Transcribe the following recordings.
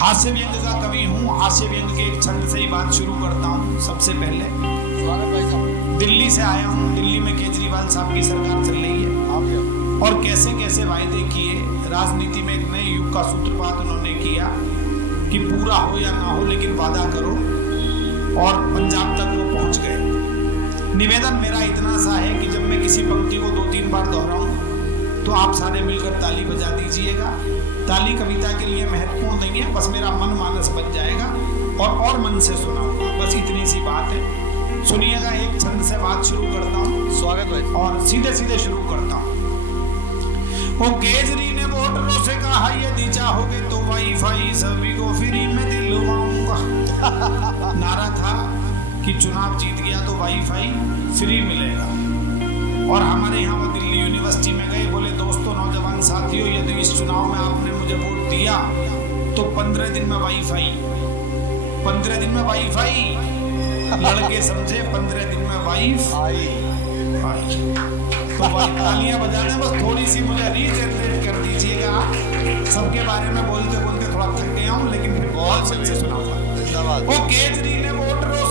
हास्य व्यंग का कवि हूँ। हास्य व्यंग के एक छंद से ही बात शुरू करता हूँ। सबसे पहले स्वागत भाई साहब। दिल्ली से आया हूँ। दिल्ली में केजरीवाल साहब की सरकार चल रही है और कैसे कैसे वायदे किए। राजनीति में एक नए युग का सूत्रपात उन्होंने किया कि पूरा हो या ना हो लेकिन वादा करो, और पंजाब तक वो पहुंच गए। निवेदन मेरा इतना सा है कि जब मैं किसी पंक्ति को 2-3 बार दोहराऊं तो आप सारे मिलकर ताली बजा दीजिएगा। ताली कविता के लिए महत्वपूर्ण नहीं है, बस मेरा मन मानस बच जाएगा और मन से सुनाऊंगा, बस इतनी सी बात है। सुनिएगा, एक छंद से बात शुरू करता हूँ। स्वागत भाई। और सीधे सीधे शुरू करता हूँ। वो केजरी ने वोटरों से कहा यदि चाहोगे तो वाईफाई सभी को फ्री में दिलवाऊंगा। नारा था कि चुनाव जीत गया तो वाईफाई फ्री मिलेगा। और हमारे यहाँ वो दिल्ली यूनिवर्सिटी में गए, बोले दोस्तों नौजवान साथियों, यदि इस चुनाव में आपने मुझे वोट दिया तो 15 दिन में वाईफाई। 15 दिन में वाईफाई। लड़के समझे 15 दिन में वाईफाई। तो तालियां बजा दें, बस थोड़ी सी मुझे रीजनरेट कर दीजिएगा। सबके बारे में बोलते बोलते थोड़ा थक गया हूँ, लेकिन फिर बहुत अच्छे सुनाऊंगा। वो केजरी ने वोटरों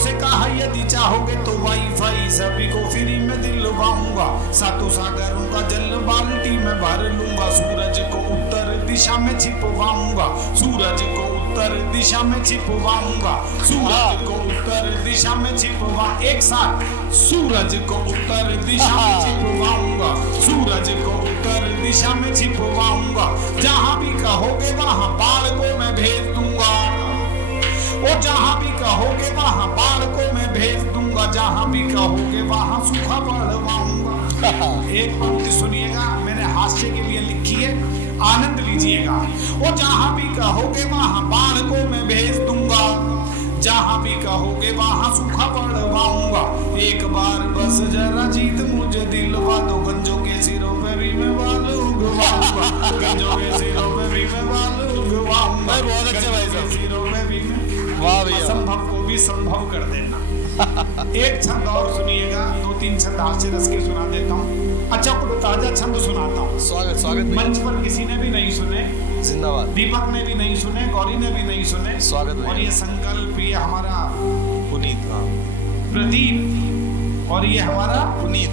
से कहा यदि चाहोगे तो वाईफाई सभी को फ्री में दिलवाऊंगा। सातों सागरों का जल बाल्टी में भर लूंगा। सूरज को उत्तर दिशा में छिपवाऊंगा। सूरज को उत्तर दिशा में छिपवाऊंगा। सूरज को उत्तर दिशा में छिपवा, एक साथ, सूरज को उत्तर दिशा में छिपवाऊंगा। सूरज को उत्तर दिशा में छिपवाऊंगा। जहां भी कहोगे वहां बाढ़ को मैं भेज दूंगा। ओ जहां भी कहोगे वहां बाढ़ को मैं भेज दूंगा। जहां भी कहोगे वहां सूखा बढ़वाऊंगा। एक पंक्ति सुनिएगा, मैंने हास्य के लिए लिखी है, आनंद लीजिएगा। ओ जहां भी कहोगे वहां बाढ़ को मैं भेज दूंगा। जहां भी कहोगे वहां सूखा बढ़वाऊंगा। एक बार बस जरा जीत मुझे दिलवा दो। गंजों के सिरों पे भी मैं बाल उगवाऊंगा। गंजों के सिरों पे भी मैं बाल उगवाऊंगा। बहुत अच्छे भाई साहब। सिरों पे भी मैं, वाह भैया, असंभव को भी संभव कर देना। एक छंद और सुनिएगा, 2-3 छंद हास्य रस के सुना देता हूँ। अच्छा, कुछ ताजा छंद सुनाता हूँ। स्वागत स्वागत। मंच पर किसी ने भी नहीं सुने, जिंदाबाद। दीपक ने भी नहीं सुने, गौरी ने भी नहीं सुने। स्वागत। और ये संकल्प, ये हमारा पुनीत, प्रदीप, और ये हमारा पुनीत।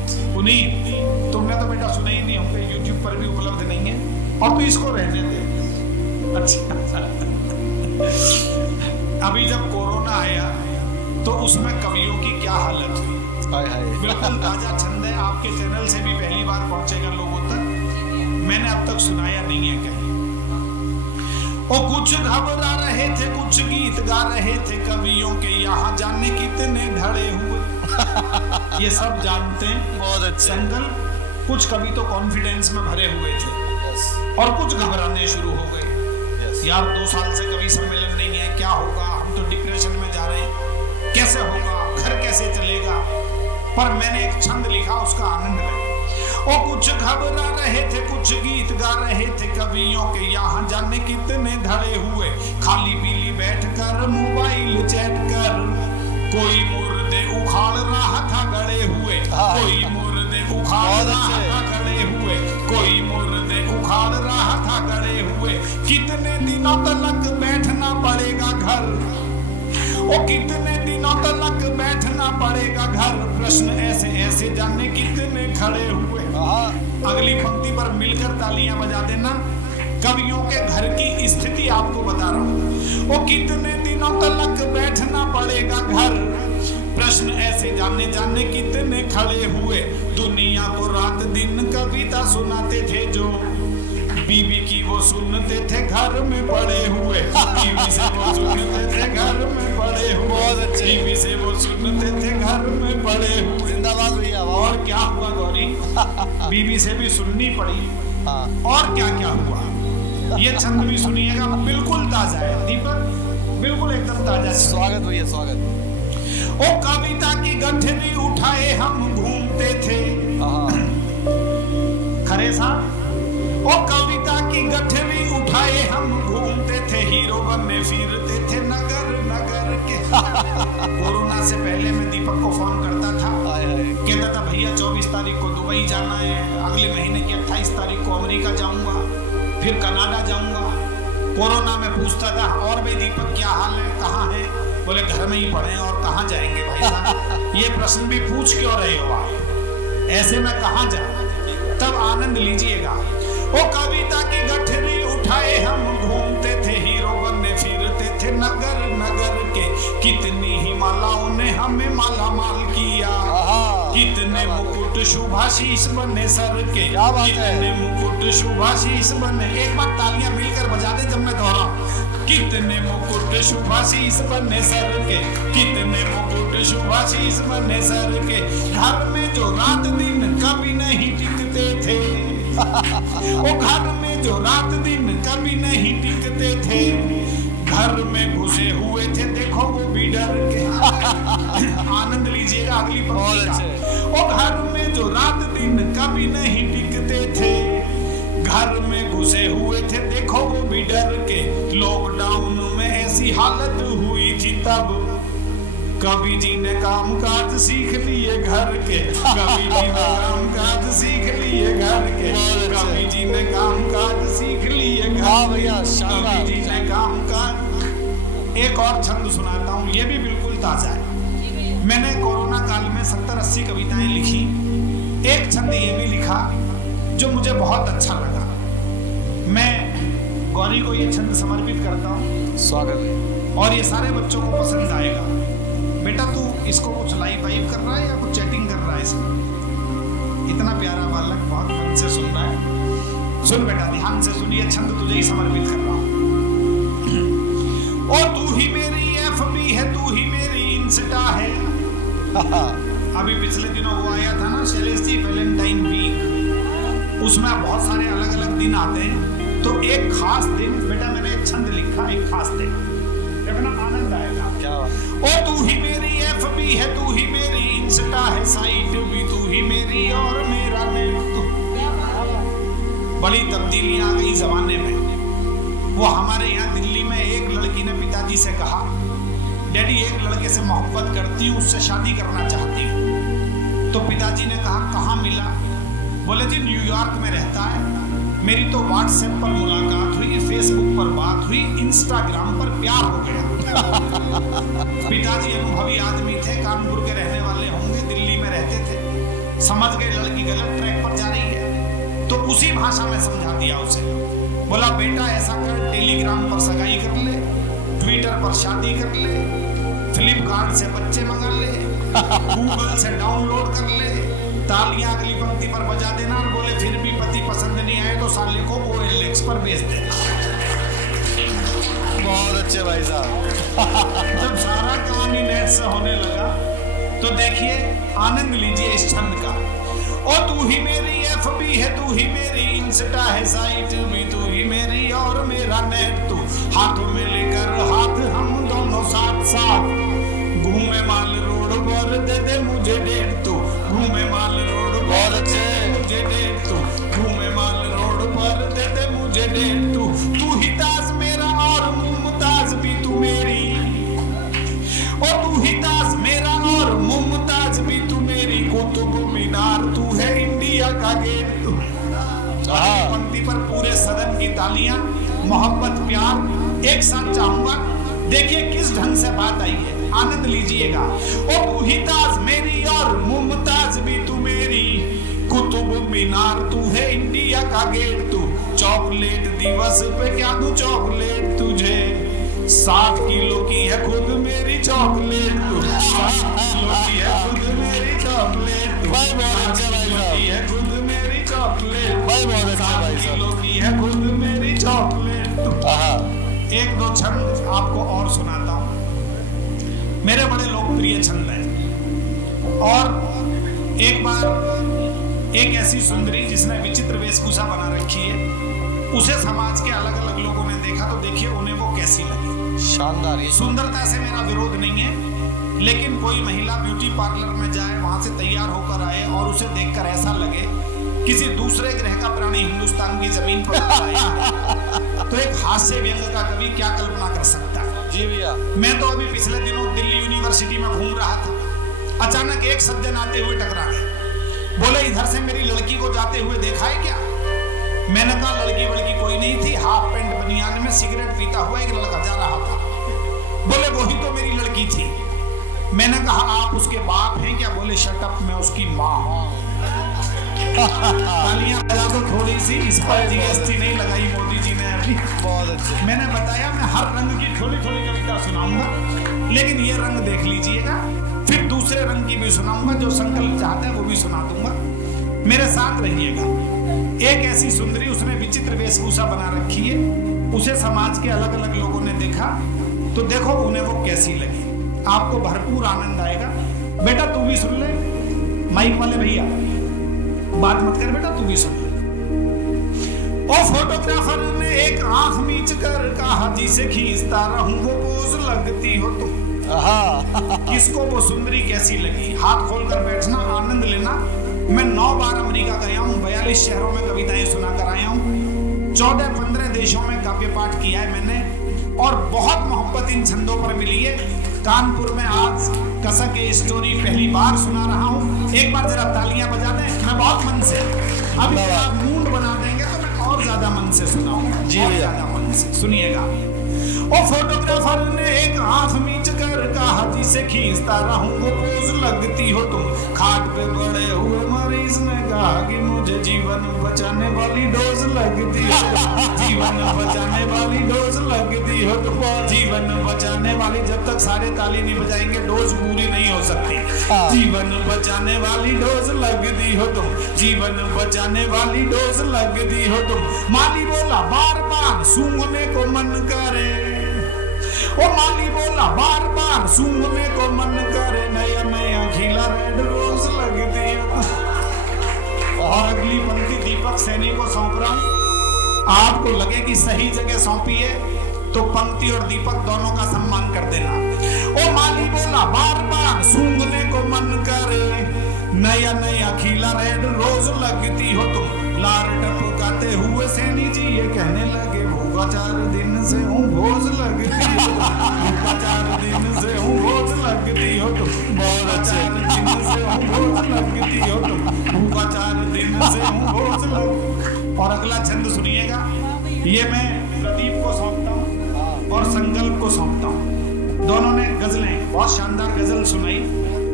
तुमने तो बेटा सुने ही नहीं होंगे, यूट्यूब पर भी उपलब्ध नहीं है। और तू इसको रहने दे। अच्छा, अभी जब कोरोना आया तो उसमें कवियों की क्या हालत हुई। हाय हाय। बिल्कुल ताजा छंद है, आपके चैनल से भी पहली बार पहुंचेगा लोगों तक। मैंने अब तक सुनाया नहीं है कहीं। ओ कुछ घबरा रहे थे, कुछ गीत गा रहे थे कवियों के, यहाँ जाने कितने ढड़े हुए। ये सब जानते हैं। बहुत अच्छे। संकल्प, कुछ कवि तो कॉन्फिडेंस में भरे हुए थे और कुछ घबराने शुरू हो गए। यार 2 साल से कवि सम्मेलन नहीं है, क्या होगा, हम तो डिप्रेशन में जा रहे हैं, कैसे होगा, घर कैसे चलेगा। पर मैंने एक छंद लिखा, उसका आनंद लें। ओ कुछ घबरा रहे थे, कुछ गीत गा रहे थे कवियों के, यहाँ जाने कितने धड़े हुए। खाली पीली बैठ कर मोबाइल चैट कर, कोई मुर्दे उखाड़ रहा था गड़े हुए। कोई मुर्दे उखाड़ रहा था गड़े हुए। कोई मुर्दे उखाड़ रहा था गड़े हुए। कितने दिनों तक बैठना पड़ेगा घर। ओ कितने दिनों तक बैठना पड़ेगा घर। प्रश्न ऐसे ऐसे जाने कितने खड़े हुए। अगली पंक्ति पर मिलकर तालियां बजा देना। कवियों के घर की स्थिति आपको बता रहा हूं। ओ कितने दिनों तक बैठना पड़ेगा घर। प्रश्न ऐसे जाने जाने कितने खड़े हुए। दुनिया को रात दिन कविता सुनाते थे जो, बीवी की वो सुनते थे घर में पड़े हुए। बीवी से वो सुनते थे घर में पड़े हुए। बहुत अच्छे। बीवी से वो सुनते थे घर में पड़े हुए। जिंदाबाद भैया। और क्या हुआ गौरी, बीवी से भी सुननी पड़ी। और क्या क्या हुआ, ये छंद भी सुनिएगा, बिल्कुल ताजा है दीपक, बिल्कुल एकदम ताजा है। स्वागत भैया, स्वागत। ओ कविता की गठरी उठाए हम घूमते थे। खरे साहब, ओ कविता की गठरी उठाए हम घूमते थे। हीरो बनने फिरते थे नगर नगर के। कोरोना से पहले मैं दीपक को फोन करता था, कहता था भैया 24 तारीख को दुबई जाना है, अगले महीने की 28 तारीख को अमेरिका जाऊंगा, फिर कनाडा जाऊंगा। कोरोना में पूछता था और भाई दीपक क्या हाल है, कहाँ है? बोले घर में ही पड़े और कहाँ जाएंगे भाई साहब। ये प्रश्न भी पूछ क्यों रहे हो आप, ऐसे में कहाँ जाऊं? तब आनंद लीजिएगा। वो कविता की गठरी उठाए हम घूमते थे, हीरो बनने फिरते थे नगर नगर के। कितनी ही मालाओं ने हमें माला माल किया, कितने मुकुट शुभाशीष बने सर के, कितने मुकुट शुभाशीष बने। एक बार तालियां मिलकर बजा दे जब मैं दोहराऊं। कितने मुकुट शुभाशीष बने सर के, कितने मुकुट शुभाशीष बने सर के। घर में जो रात दिन कभी नहीं टिकते थे, वो घर में जो रात दिन कभी नहीं टिकते थे। घर में घुसे हुए थे देखो वो भी डर के। आनंद लीजिएगा अगली पंक्ति का। वो घर में जो रात दिन कभी नहीं टिकते थे, घर में घुसे हुए थे देखो वो भी डर के। लॉकडाउन में ऐसी हालत हुई थी तब, कभी जी ने काम काज सीख लिए घर के, कभी जी ने काम काज सीख लिए घर के, कभी जी ने काम काज सीख लिए घर के, कभी जी ने काम काज। एक और छंद सुनाता हूँ, ये भी बिल्कुल ताजा है। मैंने कोरोना काल में 70-80 कविताएं लिखी। एक छंद ये भी लिखा जो मुझे बहुत अच्छा लगा। मैं गौरी को ये छंद समर्पित करता हूँ। स्वागत है। और ये सारे बच्चों को पसंद आएगा। बेटा तू इसको कुछ लाइव वाइव कर रहा है या कुछ चैटिंग कर रहा है इसमें? इतना प्यारा बालक बहुत मन से सुन रहा है। सुन बेटा, ध्यान से सुनिए, छंद तुझे ही समर्पित कर रहा हूँ। ओ तू ही मेरी एफबी है, तू ही मेरी इंस्टा है। अभी पिछले दिनों वो आया था ना शैलेश जी, वैलेंटाइन वीक, उसमें बहुत सारे अलग अलग दिन आते हैं। तो एक खास दिन बेटा मैंने एक छंद लिखा, एक खास दिन, देखना आनंद आएगा। क्या ओ तू ही मेरी एफबी है, तू ही मेरी इंस्टा है, साइट भी तू ही मेरी और मेरा नेट तू। बड़ी तब्दीलियां आ गई जमाने में। वो हमारे यहाँ दिल्ली में एक लड़की ने पिताजी से कहा, डैडी एक लड़के से मोहब्बत करती हूँ, उससे शादी करना चाहती हूँ। तो पिताजी ने कहा कहाँ मिला? बोले जी न्यूयॉर्क में रहता है। मेरी तो व्हाट्सएप पर मुलाकात हुई, फेसबुक पर बात हुई, इंस्टाग्राम पर प्यार हो गया। पिताजी अनुभवी आदमी थे, कानपुर के रहने वाले होंगे, दिल्ली में रहते थे। समझ गए लड़की गलत ट्रैक पर जा रही है, तो उसी भाषा में समझा दिया उसे। बोला बेटा ऐसा कर, टेलीग्राम पर सगाई कर ले, ट्विटर पर शादी कर ले, फ्लिपकार्ट से बच्चे मंगा ले, गूगल से डाउनलोड कर ले। तालियां अगली पंक्ति पर बजा देना और बोले फिर भी पति पसंद नहीं आए तो साले को OLX पर बेच देना। बहुत अच्छे भाई साहब। जब सारा काम ही नेट से होने लगा तो देखिए आनंद लीजिए इस छंद का। ओ तू ही मेरी एफबी है, तू ही मेरी इंस्टा है, साइट भी तू ही मेरी और मेरा नेट तू। हाथों में लेकर हाथ हम दोनों साथ साथ, घूमे माल रोड पर दे दे मुझे डेट तू, घूमे माल रोड पर दे दे मुझे डेट तू, घूमे माल रोड पर दे दे मुझे डेट तू। तू ही ताज मेरा और मुमताज भी तू मेरी, ओ तू ही ताज मेरा और मुमताज भी तू मेरी। कुतुब मीनार तू है, इंडिया का गेट तू। पंक्ति पर पूरे सदन की तालियां, मोहब्बत प्यार एक साथ चाहूंगा। देखिए किस ढंग से बात आई है, आनंद लीजिएगा। ओ तू ही ताज मेरी और मुमताज भी तू मेरी, कुतुब मीनार तू है, इंडिया का गेट तू। चॉकलेट दिवस पे क्या दूं चॉकलेट तुझे, 60 किलो की है खुद मेरी चॉकलेट तू, 60 किलो की है खुद मेरी चॉकलेट तू, 60 किलो की है खुद मेरी चॉकलेट, 60 किलो की है खुद मेरी चॉकलेट तू। एक दो छंद आपको और सुनाता हूँ, मेरे बड़े लोकप्रिय छंद हैं। और एक बार एक ऐसी सुंदरी जिसने विचित्र वेशभूषा बना रखी है, उसे समाज के अलग अलग लोगों ने देखा तो देखिए उन्हें वो कैसी लगी। शानदार। सुंदरता से मेरा विरोध नहीं है, लेकिन कोई महिला ब्यूटी पार्लर में जाए, वहां से तैयार होकर आए और उसे देखकर ऐसा लगे किसी दूसरे ग्रह का प्राणी हिंदुस्तान की जमीन पर आया है, तो एक हास्य व्यंग का कवि क्या कल्पना कर सकता है। जी भैया। मैं तो अभी पिछले दिनों दिल्ली यूनिवर्सिटी में घूम रहा था, अचानक एक सज्जन आते हुए टकरा गए। बोले इधर से मेरी लड़की को जाते हुए देखा है क्या? मैंने कहा लड़की वड़की कोई नहीं मैंने कहा आप उसके बाप हैं क्या? बोले शट अप, मैं उसकी माँ हूँ। तालियां बजा दो थोड़ी सी। इस पर जीएसटी नहीं लगाई मोदी जी ने अभी। बहुत अच्छे। मैंने बताया मैं हर रंग की थोड़ी थोड़ी कविता सुनाऊंगा, लेकिन ये रंग देख लीजिएगा, फिर दूसरे रंग की भी सुनाऊंगा, जो संकल्प चाहता है वो भी सुना दूंगा, मेरे साथ रहिएगा। एक ऐसी सुंदरी, उसने विचित्र वेशभूषा बना रखी है, उसे समाज के अलग अलग लोगों ने देखा, तो देखो उन्हें वो कैसी लगी। आपको भरपूर आनंद आएगा। बेटा तू भी सुन ले, माइक वाले भैया बात मत कर बेटा, तू भी सुन ले। और फोटोग्राफर ने एक आंख मीच कर कहा, जिसे खींचता रहूं वो पोज लगती हो तुम। किसको वो सुंदरी कैसी लगी? हाथ खोलकर बैठना, आनंद लेना। मैं 9 बार अमेरिका गया हूँ, 42 शहरों में कविताएं सुनाकर आया हूँ, 14-15 देशों में काव्य पाठ किया है मैंने, और बहुत मोहब्बत इन छंदों पर मिली है। कानपुर में आज कसक ए स्टोरी पहली बार सुना रहा हूँ। एक बार जरा तालियां बजा दें, मैं बहुत मन से, अभी आप मूड बना देंगे तो मैं और ज्यादा मन से सुनाऊंगा जी, ज्यादा मन से सुनिएगा। और फोटोग्राफर ने एक आंख मीच कर कहा, जिसे खींचता रहूं वो पोज लगती हो तुम। खाट पे बड़े हुए मरीज ने कहा कि मुझे जीवन बचाने वाली डोज लगती हो, जीवन बचाने वाली डोज लगती हो तुम, जीवन बचाने वाली। जब तक सारे ताली नहीं बजाएंगे डोज पूरी नहीं हो सकती। जीवन बचाने वाली डोज लगती हो तुम, जीवन बचाने वाली डोज लगती हो तुम। माली बोला बार बार सूंघने को मन करे, ओ माली बोला बार बार सूंघने को मन करे, नया नया खिला रेड रोज लगती है। और अगली पंक्ति दीपक सैनी को सौंप रहा हूं। आपको लगे कि सही जगह सौंपी है तो पंक्ति और दीपक दोनों का सम्मान कर देना। ओ माली बोला बार बार सूंघने को मन करे, नया नया खिला रेड रोज लगती हो तुम। लार टपकाते हुए सैनी जी ये कहने लगे, भूखा 4 दिन से हूँ भोज लगती हो, भूखा 4 दिन से हूँ भोज लगती हो तुम, भूखा 4 दिन से हूँ भोज लगती हो तुम, भूखा 4 दिन से हूँ भोज लग। और अगला छंद सुनिएगा, ये मैं प्रदीप को सौंपता हूँ और संकल्प को सौंपता हूँ। दोनों ने गजलें, बहुत शानदार गजल सुनाई।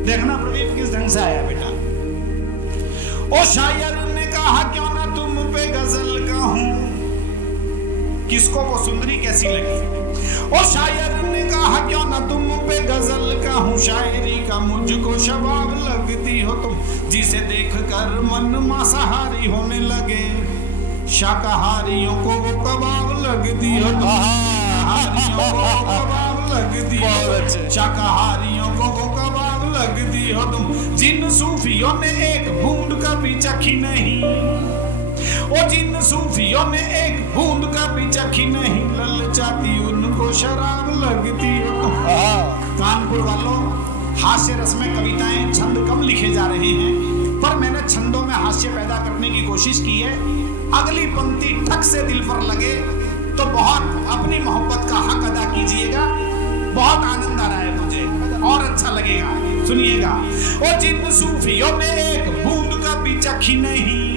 देखना प्रदीप किस ढंग से आया बेटा। ओ शायर ने कहा क्यों ना तुम पे गजल कहूं, किसको वो सुंदरी कैसी लगी? ओ शायर ने कहा क्यों ना तुम पे गजल कहूं, शायरी का मुझको शबाब लगती हो तुम, जिसे देखकर मन मांसाहारी होने लगे, शाकाहारियों को वो कबाब लगती हो तुम, शाकाहारियों को वो कबाब लगती हो, शाकाहारियों को वो कबाब लगती हो तुम। जिन सूफियों ने एक बूंद कभी चखी नहीं, ओ जिन सूफियों ने एक बूंद कभी चखी नहीं, ललचाती उनको शराब लगती हो तुम। कानपुर वालों, हास्य रस में कविताएं छंद कम लिखे जा रहे हैं, पर मैंने छंदों में हास्य पैदा करने की कोशिश की है। अगली पंक्ति ठक से दिल पर लगे तो बहुत अपनी मोहब्बत का हक अदा कीजिएगा। बहुत आनंद आ रहा है मुझे और अच्छा लगेगा, सुनिएगा। और जिन सूफियों ने एक बूंद कभी चखी नहीं,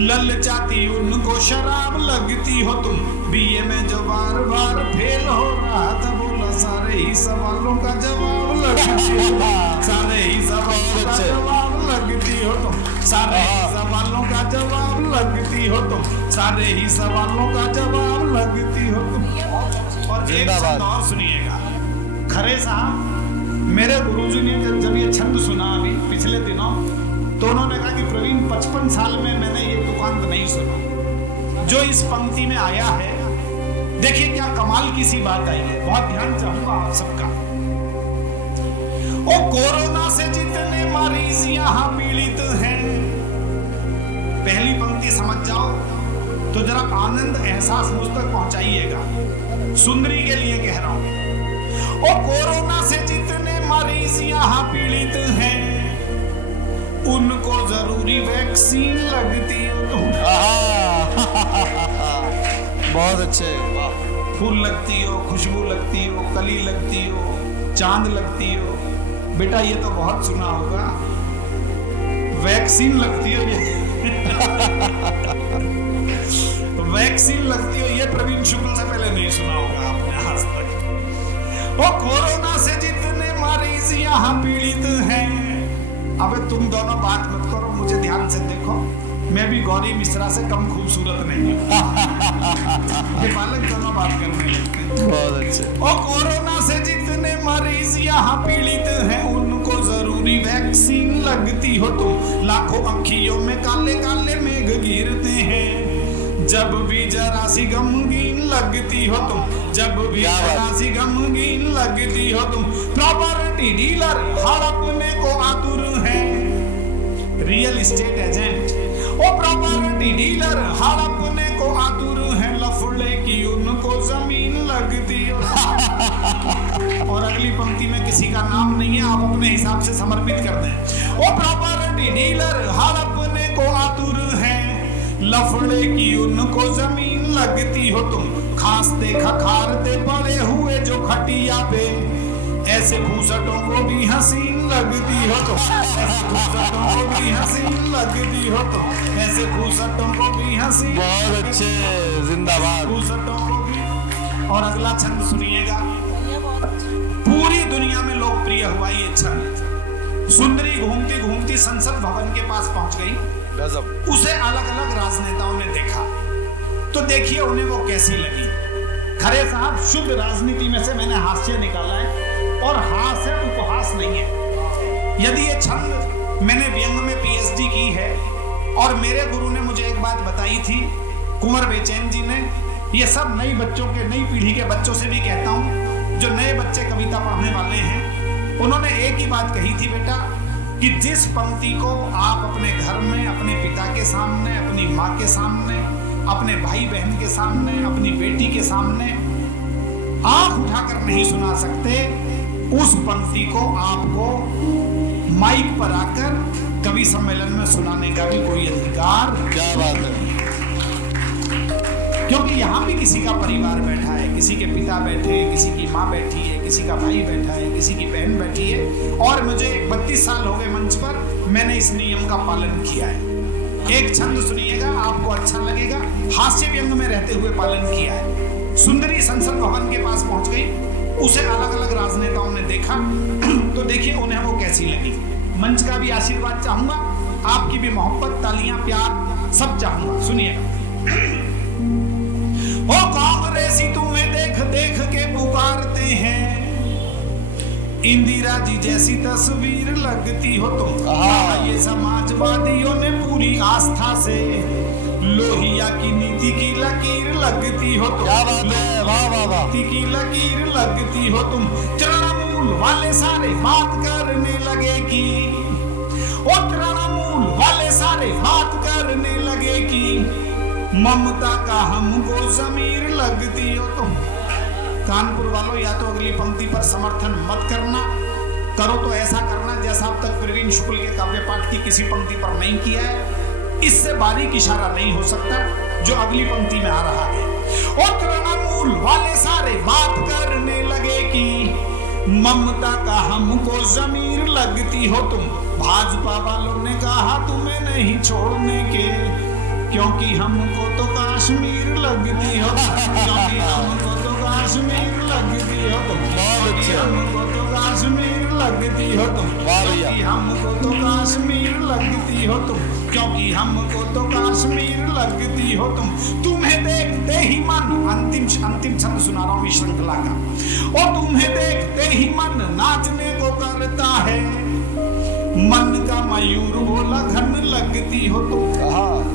ललचाती उनको शराब लगती हो तुम। बीए में जो बार बार फेल हो रहा था, बोला सारे ही सवालों का जवाब लगती हो, सारे ही सवालों का जवाब लगती हो तुम, सारे ही सवालों का जवाब लगती हो तुम, सारे ही सवालों का जवाब लगती हो तुम। और एक छंद और सुनिएगा। खरे साहब, मेरे गुरुजी ने जब ये छंद सुना अभी पिछले दिनों, तो उन्होंने कहा कि प्रवीण 55 साल में मैंने ये तुकांत नहीं सुना जो इस पंक्ति में आया है। देखिए क्या कमाल की सी बात आई है, बहुत ध्यान चाहूंगा आप सबका। ओ कोरोना से जितने मरीज यहाँ पीड़ित हैं, पहली पंक्ति समझ जाओ तो जरा आनंद एहसास मुझ तक पहुंचाइएगा। सुंदरी के लिए कह रहा हूं। ओ कोरोना से जितने मरीज यहाँ पीड़ित हैं, उनको जरूरी वैक्सीन लगती हो तुम। बहुत अच्छे। फूल लगती हो, खुशबू लगती हो, कली लगती हो, चांद लगती हो। बेटा ये तो बहुत सुना होगा, वैक्सीन लगती हो ये वैक्सीन लगती हो ये प्रवीण शुक्ल से पहले नहीं सुना होगा आपने आज तक। वो कोरोना से जितने मरीज मरीज यहाँ पीड़ित हैं। अबे तुम दोनों बात मत करो, मुझे ध्यान से देखो, मैं भी गौरी मिश्रा से कम खूबसूरत नहीं हूँ। ये बालक दोनों बात करने लगते हैं। बहुत अच्छे। और कोरोना से जितने मरीज यहाँ पीड़ित हैं उनको जरूरी वैक्सीन लगती हो तुम। लाखों अखियों में काले काले मेघ गिरते हैं जब भी जरा सी गमगीन लगती हो तुम। जब भी जरा सी गमगीन लगती हो तुम। प्रॉपर्टी डीलर हड़पने को आतुर है। रियल एस्टेट एजेंट ओ प्रॉपर्टी डीलर हड़पने को आतुर है। लफड़े की उनको जमीन लगती हो। और अगली पंक्ति में किसी का नाम नहीं है, आप अपने हिसाब से समर्पित कर दें। ओ प्रॉपर्टी डीलर हड़पने को आतुर है। लफड़े की उनको जमीन लगती हो तुम। खांसते खखारते पड़े हुए जो खटिया पे ऐसे घूसटों को भी हसीन लगती हो तुम। ऐसे घूसटों को भी हसीन लगती हो तुम। ऐसे घूसटों को भी हसीन। बहुत अच्छे, जिंदाबाद। घूसटों को भी। और अगला छंद सुनिएगा, पूरी दुनिया में लोकप्रिय हुआ ये छंद। सुंदरी घूमती घूमती संसद भवन के पास पहुंच गई। गजब। उसे अलग अलग राजनेताओं ने देखा, तो देखिए उन्हें वो कैसी लगी। खरे साहब, शुद्ध राजनीति में से मैंने हास्य निकाला है, और हास्य उपहास नहीं है। यदि ये छंद मैंने व्यंग में पीएचडी की है, और मेरे गुरु ने मुझे एक बात बताई थी, कुंवर बेचैन जी ने, ये सब नई बच्चों के, नई पीढ़ी के बच्चों से भी कहता हूँ, जो नए बच्चे कविता पढ़ने वाले हैं, उन्होंने एक ही बात कही थी, बेटा, कि जिस पंक्ति को आप अपने घर में अपने पिता के सामने, अपनी माँ के सामने, अपने भाई बहन के सामने, अपनी बेटी के सामने आंख उठाकर नहीं सुना सकते, उस पंक्ति को आपको माइक पर आकर कवि सम्मेलन में सुनाने का भी कोई अधिकार। क्या बात है। क्योंकि यहाँ भी किसी का परिवार बैठा है, किसी के पिता बैठे हैं, किसी की माँ बैठी है, किसी का भाई बैठा है, किसी की बहन बैठी है, और मुझे 32 साल हो गए मंच पर, मैंने इस नियम का पालन किया है। एक छंद सुनिएगा, आपको अच्छा लगेगा, हास्य व्यंग में रहते हुए पालन किया है। सुंदरी संसद भवन के पास पहुंच गई, उसे अलग अलग राजनेताओं ने देखा, तो देखिए उन्हें वो कैसी लगी। मंच का भी आशीर्वाद चाहूंगा, आपकी भी मोहब्बत, तालियां, प्यार सब चाहूंगा। सुनिएगा। ओ कांग्रेसी तुम्हें देख देख के पुकारते हैं, इंदिरा जी जैसी तस्वीर लगती हो तुम। ये समाजवादियों ने पूरी आस्था से लोहिया की नीति की लकीर लगती हो तुम। क्या बात है, वाह वाह वाह। नीति की लकीर लगती हो तुम। तृणमूल वाले सारे बात करने लगे कि, ओ तृणमूल वाले सारे बात करने लगे कि ममता का हमको जमीर लगती हो तुम। कानपुर वालों, या तो अगली पंक्ति पर समर्थन मत करना, करो तो ऐसा करना जैसा अब तक प्रवीण शुक्ल के काव्य पाठ की किसी पंक्ति पर नहीं किया है। इससे बारीक इशारा नहीं हो सकता जो अगली पंक्ति में आ रहा है। और तृणमूल वाले सारे बात करने लगे कि ममता का हमको जमीर लगती हो तुम। भाजपा वालों ने कहा तुम्हें नहीं छोड़ने के, क्योंकि हमको तो कश्मीर लगती हो। क्योंकि हमको तो कश्मीर लगती हो तुम। क्योंकि हमको तो कश्मीर लगती हो तुम। क्योंकि हमको तो कश्मीर लगती हो तुम। क्योंकि हमको तो कश्मीर लगती हो तुम। तुम्हें देखते ही मन, अंतिम छंद सुना रहा हूँ इस श्रृंखला का। और तुम्हें देखते ही मन नाचने को करता है, मन का मयूर बोला घन लगती हो तुम।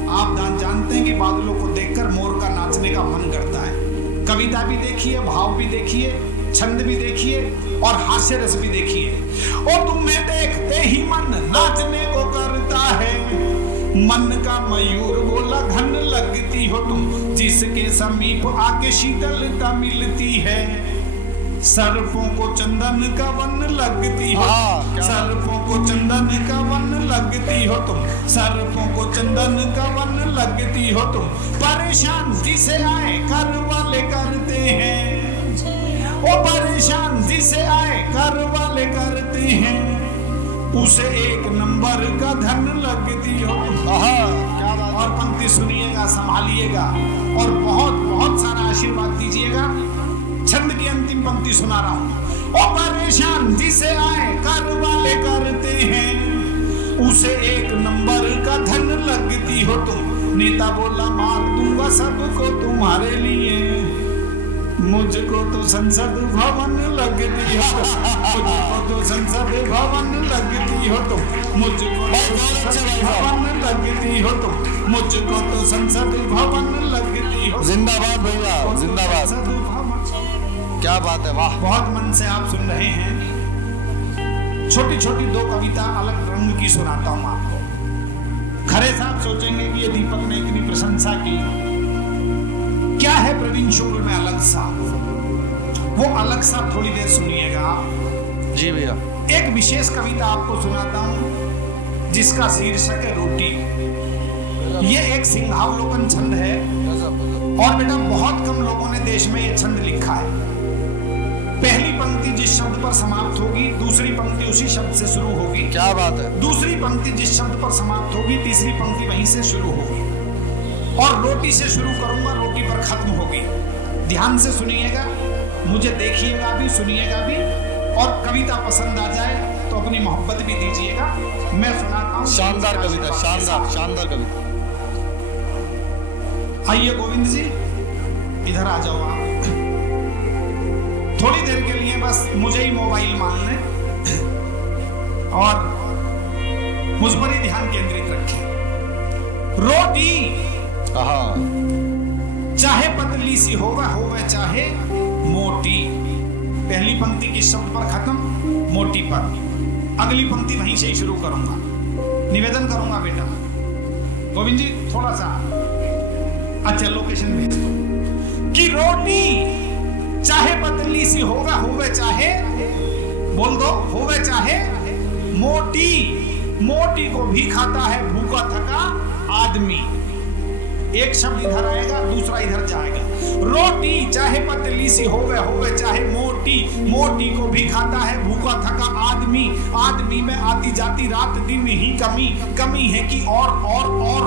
आप जानते हैं कि बादलों को देखकर मोर का नाचने का मन करता है। कविता भी देखिए, भाव भी देखिए, छंद भी देखिए, और हास्य रस भी देखिए। और तुम्हें देखते ही मन नाचने को करता है, मन का मयूर बोला घन लगती हो तुम। जिसके समीप आके शीतलता मिलती है, सर्पों को चंदन का वन लगती हो। सर्पों को चंदन का वन लगती हो तुम। सर्पों को चंदन का वन लगती हो तुम। परेशान जिसे आए कर वाले करते हैं, ओ परेशान जिसे आए कर वाले करते हैं, उसे एक नंबर का धन लगती हो तुम। क्या बात। और पंक्ति सुनिएगा, संभालिएगा, और बहुत बहुत सारा आशीर्वाद दीजिएगा। छंद की अंतिम पंक्ति सुना रहा हूं। ओ परेशान जिसे आए कर वाले करते हैं, उसे एक नंबर का धन लगती हो तुम। नेता बोला मार दूंगा सबको तुम्हारे लिए, मुझको तो संसद भवन लगती हो, मुझको तो संसद भवन लगती हो तुम, मुझको तो संसद भवन लगती हो तुम, मुझको तो संसद भवन लगती हो। जिंदाबाद भैया, जिंदाबाद। क्या बात है, वाह। बहुत मन से आप सुन रहे हैं। छोटी छोटी दो कविता अलग रंग की सुनाता हूं आपको। खरे साहब सोचेंगे कि ये दीपक ने इतनी प्रशंसा की, क्या है प्रवीण शुक्ल में अलग सा? वो अलग सा थोड़ी देर सुनिएगा आप। जी भैया। एक विशेष कविता आपको सुनाता हूं जिसका शीर्षक है रोटी। ये एक सिंहावलोकन छंद है और बेटा बहुत कम लोगों ने देश में ये छंद लिखा है। पहली पंक्ति जिस शब्द पर समाप्त होगी, दूसरी पंक्ति उसी शब्द से शुरू होगी। क्या बात है। दूसरी पंक्ति जिस शब्द पर समाप्त होगी, तीसरी पंक्ति वहीं से शुरू होगी। और रोटी से शुरू करूंगा, रोटी पर खत्म होगी। ध्यान से सुनिएगा, मुझे देखिएगा भी, सुनिएगा भी, और कविता पसंद आ जाए तो अपनी मोहब्बत भी दीजिएगा। मैं सुनाता हूँ। शानदार कविता, शानदार शानदार कविता। आइए गोविंद जी, इधर आ जाओ आप। थोड़ी देर के लिए बस मुझे ही मोबाइल मान लें और मुझ पर ही ध्यान केंद्रित रखें। रोटी चाहे पतली सी होवे चाहे मोटी। पहली पंक्ति किस शब्द पर खत्म? मोटी पर। अगली पंक्ति वहीं से ही शुरू करूंगा। निवेदन करूंगा बेटा, गोविंद जी थोड़ा सा अच्छा लोकेशन भेज दो कि रोटी चाहे पतली सी होवे चाहे, बोल दो, होवे चाहे मोटी। मोटी को भी खाता है भूखा थका आदमी। एक शब्द इधर आएगा, दूसरा इधर जाएगा। रोटी चाहे पतली सी होवे चाहे मोटी, मोटी को भी खाता है भूखा थका आदमी। आदमी में आती जाती रात दिन ही कमी, कमी है कि और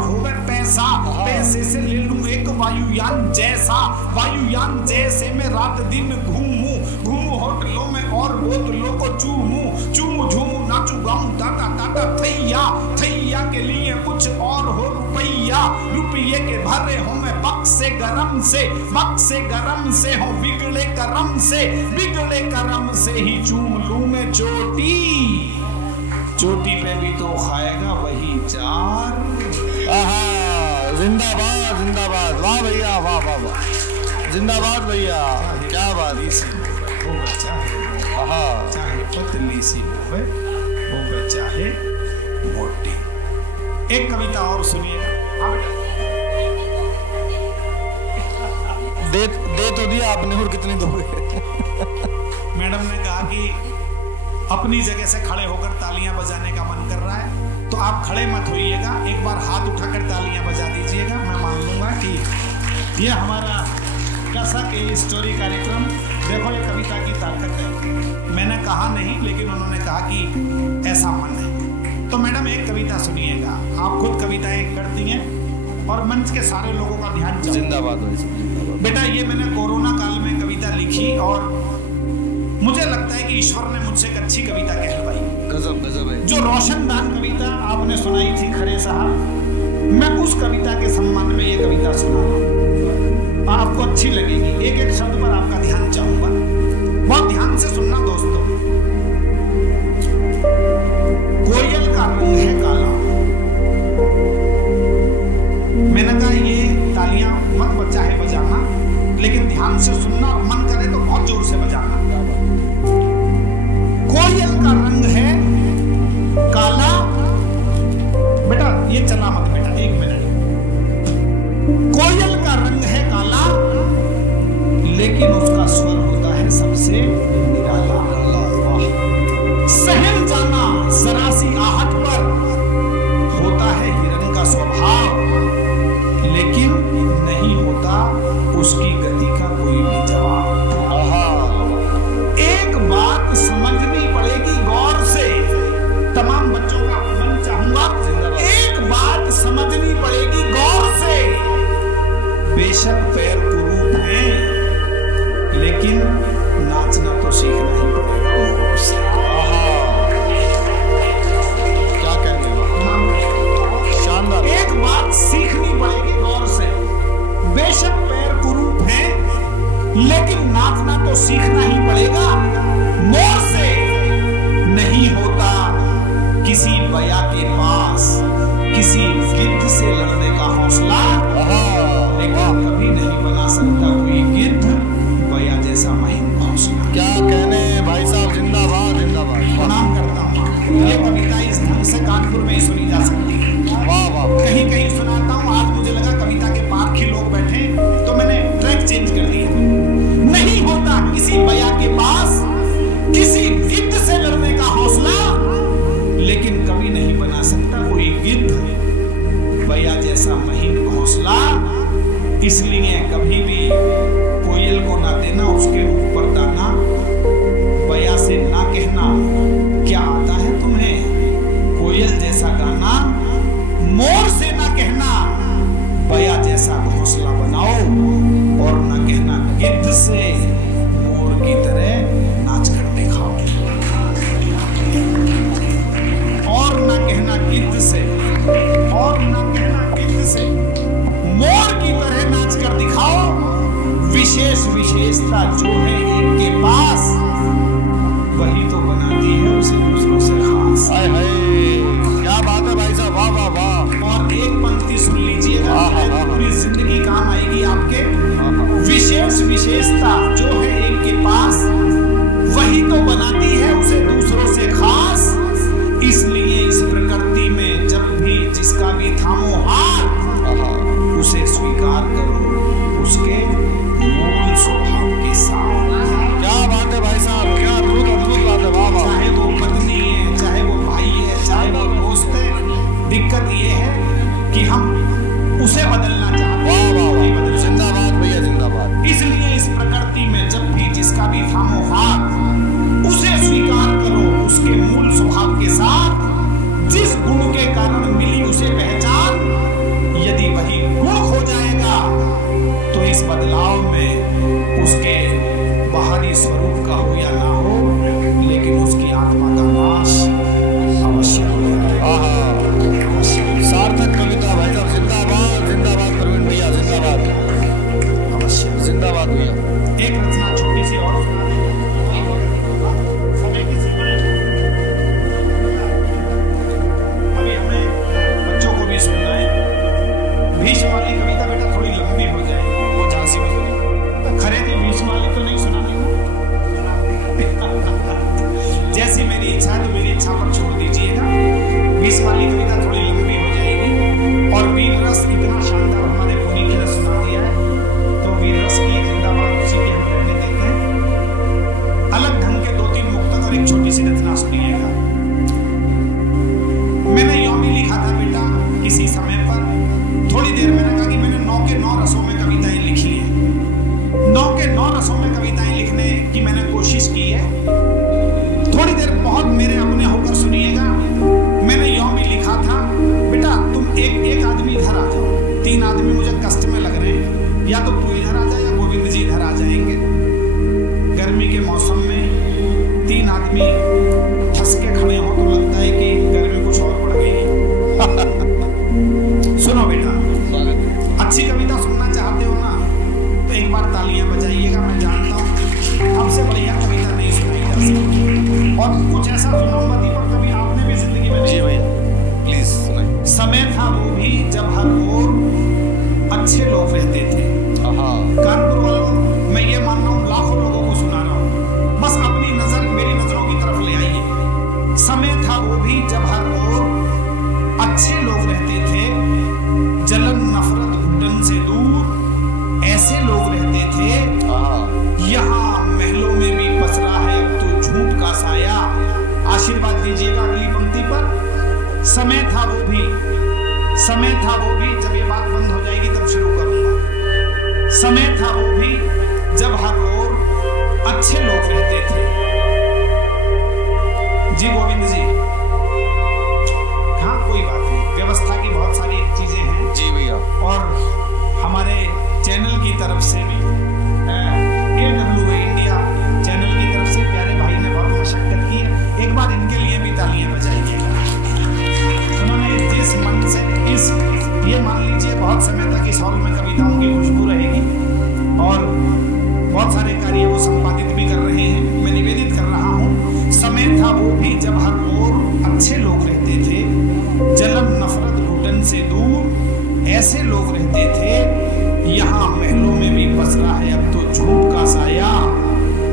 होवे पैसा। पैसे से ले लूं एक वायुयान जैसा, वायुयान जैसे मैं रात दिन घूमूं, घूमूं होटलों में और बोतलों को चूमूं, चूमूं झूमूं नाचूं गाऊं टाटा टाटा थैया, थैया के लिए कुछ और हो रुपया, रुपये के भरे हो मैं बक्से गरम से, बक्से गरम से हो बिगड़े करम से, बिगड़े करम से ही चूम लूं मैं चोटी। चोटी पे भी तो खाएगा वही चार। जिंदाबाद जिंदाबाद, वाह भैया, वाह वाह वाह, जिंदाबाद भैया, क्या बात। चाहे पतली सी होवे चाहे मोटी। एक कविता और सुनिएगा। दे तो दिया आपने, और कितनी दोगे? मैडम ने कहा कि अपनी जगह से खड़े होकर तालियां बजाने का मन कर रहा है तो आप खड़े मत होइएगा, एक बार हाथ उठाकर तालियां बजा दीजिएगा। मैं मान लूंगा कि यह हमारा कसक स्टोरी कार्यक्रम। देखो ये कविता की ताकत है। मैंने कहा नहीं, लेकिन उन्होंने कहा कि ऐसा मन है। तो मैडम एक कविता सुनिएगा। आप खुद कविताएं करती हैं और मंच के सारे लोगों का ध्यान। जिंदाबाद बेटा, ये मैंने कोरोना काल में कविता लिखी और मुझे लगता है कि ईश्वर ने मुझसे एक अच्छी कविता कहलवाई। गजब गजब है। जो रोशनदान कविता आपने सुनाई थी खरे साहब, मैं उस कविता के सम्मान में ये कविता सुना रहा हूं। आपको अच्छी लगेगी। एक एक शब्द पर आपका ध्यान चाहूंगा, बहुत ध्यान से सुनना दोस्तों। कोयल का रंग है काला। मैंने कहा ये तालियां मत चाहे बजाना, लेकिन ध्यान से सुनना, मन करे तो बहुत जोर से बजाना। कोयल का रंग है काला। बेटा ये चला मत बेटा, एक मिनट। कोयल का रंग है काला, लेकिन उसका स्वर होता है सबसे निराला। सहल जाना जरासी आहट पर होता है हिरन का स्वभाव, लेकिन नहीं होता उसकी गति का कोई भी जवाब। एक बात समझनी पड़ेगी गौर से, तमाम बच्चों का मन चाहूंगा। एक बात समझनी पड़ेगी गौर से, बेशक पैर को लेकिन नाचना तो सीखना ही पड़ेगा। मोर से नहीं होता किसी बया के पास किसी गिद्ध से लड़ने का हौसला, लेकिन कभी नहीं बना सकता कोई गिद्ध बया जैसा महीन हौसला। क्या कहने भाई साहब, जिंदाबाद जिंदाबाद। प्रणाम करता हूँ। ये कविता इस ढंग से कानपुर में ही सुनी जा सकती है। वाह वाह। कहीं कहीं सुनाता हूँ। आज मुझे लगा कविता के पार्क ही लोग बैठे तो मैंने ट्रैक चेंज कर दिया। नहीं होता किसी बया के पास किसी गिद्ध से लड़ने का हौसला, लेकिन कभी नहीं बना सकता कोई गिद्ध बया जैसा महीन घोंसला। इसलिए कभी भी कोयल को ना देना उसके ऊपर दाना, बया से ना कहना क्या आता है तुम्हें कोयल जैसा गाना, मोर से ना कहना बया जैसा घोंसला बनाओ, और ना कहना गिद्ध से मोर की तरह नाच कर दिखाओ, और ना कहना गिद्ध से, और ना कहना गिद्ध से मोर की तरह नाच कर दिखाओ। विशेष विशेषता जो है एक के पास वही तो बनाती है उसे दूसरों से खास। हाय हाय, क्या बात है भाई साहब, वाह वाह वाह। और एक पंक्ति सुन लीजिएगा, पूरी जिंदगी काम आएगी आपके। विशेष विशेषता जो है एक के पास वही तो बनाती है उसे दूसरों से खास। इसलिए इस प्रकृति में जब भी जिसका भी थामो हाथ उसे स्वीकार करो उसके मूल स्वभाव के साथ। क्या बात है भाई साहब, क्या अद्भुत अद्भुत बात है, वाह वाह। चाहे वो पत्नी है, चाहे वो भाई है, चाहे वो दोस्त है, दिक्कत ये है कि हम उसे बदलना चाहते हैं। वाह वाह वाह, जिंदाबाद भैया जिंदाबाद। इसलिए इस प्रकृति में जब भी जिसका भी थामो हाथ उसे स्वीकार करो उसके मूल स्वभाव के साथ। जिस गुण के कारण मिली उसे पहचान, यदि वही गुण खो जाएगा तो इस बदलाव में उसके बाहरी स्वरूप का हो या ना हो, लेकिन उसकी आत्मा का नाश अवश्य होगा। सार्थक कविता भाई साहब, जिंदाबाद जिंदाबाद प्रवीण भैया जिंदाबाद, अवश्य जिंदाबाद भैया। एक रचना छोटी सी और समय की सीमा है, अभी हमें बच्चों को भी सुनना है। भीष्म वाली कविता बेटा थोड़ी लंबी हो जाएगी, वो झांसी में सुनी। खरे थे भीष्म वाली तो नहीं सुनानी हो। जैसी मेरी इच्छा है तो मेरी इच्छा पर छोड़ दीजिएगा। भीष्म वाली कविता थोड़ी लंबी हो जाएगी, और वीर रस इतना शानदार हमारे पुनीत ने सुना दिया है तो वीर रस की जिंदाबाद उसी के हम रहने देते हैं। अलग ढंग के 2-3 मुक्तक और एक छोटी सी रचना सुनिएगा। मैंने योमी लिखा था बेटा किसी समय पर, थोड़ी देर मैंने कहा कि मैंने 9 के 9 रसों में कविताएं लिखी हैं। 9 के 9 रसों में कविताएं लिखने की मैंने कोशिश की है। थोड़ी देर बहुत मेरे अपने होकर सुनिएगा। मैंने योमी लिखा था बेटा तुम एक आदमी इधर आ जाओ, 3 आदमी मुझे कष्ट में लग रहे हैं, या तो तू इधर आ जाए या गोविंद जी इधर आ जाएंगे। गर्मी के मौसम में 3 आदमी ठस के खड़े हो तो लगता है कि गर्मी कुछ और बढ़ गई। सुनो बेटा, अच्छी कविता सुनना चाहते हो ना तो एक बार तालियां बजाइएगा। मैं जानता हूँ हमसे बढ़िया कविता नहीं सुनाई जा सकती, और कुछ ऐसा सुनाऊंगा दीपक कभी आपने भी जिंदगी में। जी भैया प्लीज सुनाइए। समय था वो भी जब हर ओर अच्छे लोग रहते थे। कानपुर वालों, मैं ये मान रहा हूँ लाखों लोगों को सुना रहा हूँ, बस अपनी नजर मेरी नजरों की तरफ ले आइए। समय था वो भी जब हर ओर अच्छे लोग रहते थे, जलन नफरत घुटन से दूर ऐसे लोग रहते थे। यहाँ महलों में भी पसरा है अब तो झूठ का साया। आशीर्वाद बहुत सारे कार्य वो संपादित भी कर रहे हैं। मैं निवेदित कर रहा हूँ, समय था वो भी जब हर ओर अच्छे लोग रहते थे, जलन नफरत घुटन से दूर ऐसे लोग रहते थे। यहाँ महलों में भी पसरा है अब तो झूठ का साया,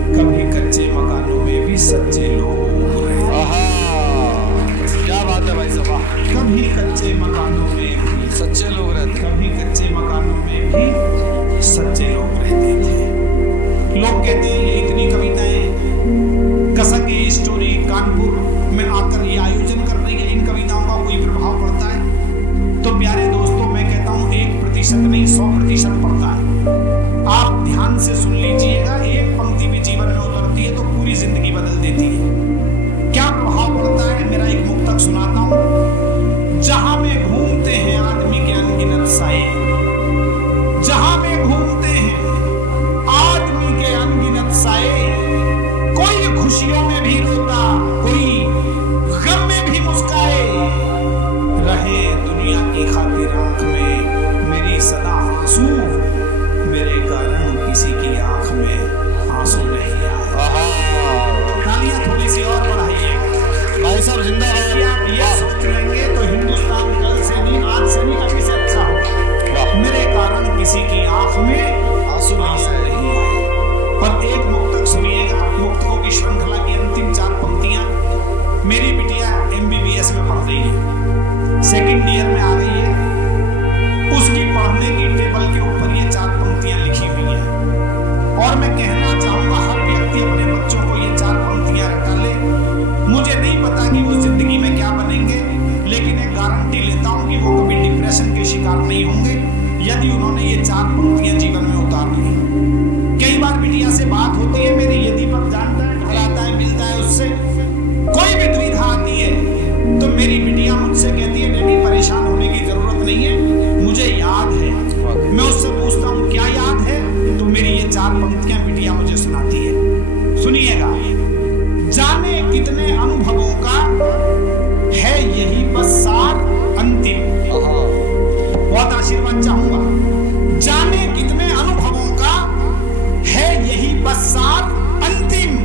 कभी कच्चे मकानों में भी सच्चे लोग रहते। क्या बात है भाई साहब, कभी कच्चे मकानों में भी सच्चे लोग रहते, कभी कच्चे मकानों में भी सच्चे लोग रहते थे। लोग कहते हैं ये इतनी कविताएं कसक ये स्टोरी कानपुर में आकर ये आयोजन कर रही है, इन कविताओं का कोई प्रभाव पड़ता है? तो प्यारे दोस्तों, मैं कहता हूं 1% नहीं 100% पड़ता है। आप ध्यान से सुन लीजिएगा, एक पंक्ति भी जीवन में उतरती है तो पूरी जिंदगी बदल देती है। क्या प्रभाव पड़ता है? मेरा एक मुक्तक सुनाता हूं। जहां में घूमते हैं आदमी के अनगिनत साए, जहां में घूमते हैं आदमी के अनगिनत साए, कोई खुशियों में भी रोता, कोई गम में भी मुस्काए, रहे दुनिया की खातिर आंख में मेरी सदा आंसू, मेरे कारण किसी की आंख में आंसू नहीं आए। तालियां थोड़ी सी और बढ़ाइए भाई साहब जिंदाबाद। आप ये सोच लेंगे तो हिंदुस्तान कल से नहीं आज से नहीं कभी से अच्छा होगा। मेरे कारण किसी की आंख में आंसू नहीं आए। पर एक मुक्तक सुनिएगा, मुक्तकों की श्रृंखला की अंतिम 4 पंक्तियां। मेरी बिटिया MBBS में पढ़ रही है, सेकंड ईयर में आ गई है। उसकी पढ़ने की टेबल के ऊपर ये 4 पंक्तियां लिखी हुई हैं और मैं कहना चाहूंगा हर व्यक्ति अपने बच्चों को ये 4 पंक्तियां रटा ले। मुझे नहीं पता कि वो जिंदगी में क्या बनेंगे, लेकिन एक गारंटी लेता हूं कि वो कभी डिप्रेशन के शिकार नहीं होंगे यदि उन्होंने ये 4 पंक्तियां जीवन में उतार ली। कई बार बिटिया से बात होती है मेरी, ये दीपक जानता है, घर आता है, मिलता है, उससे कोई भी दुविधा आती है तो मेरी बिटिया मुझसे कहती है डैडी परेशान होने की जरूरत नहीं है, मुझे याद है। मैं उससे पूछता हूँ क्या याद है, तो मेरी ये 4 पंक्तियां बिटिया मुझे सुनाती है। सुनिएगा। जाने कितने अनुभवों का है यही बस सार अंतिम। बहुत आशीर्वाद चाहूंगा। जाने कितने अनुभवों का है यही बस सार अंतिम,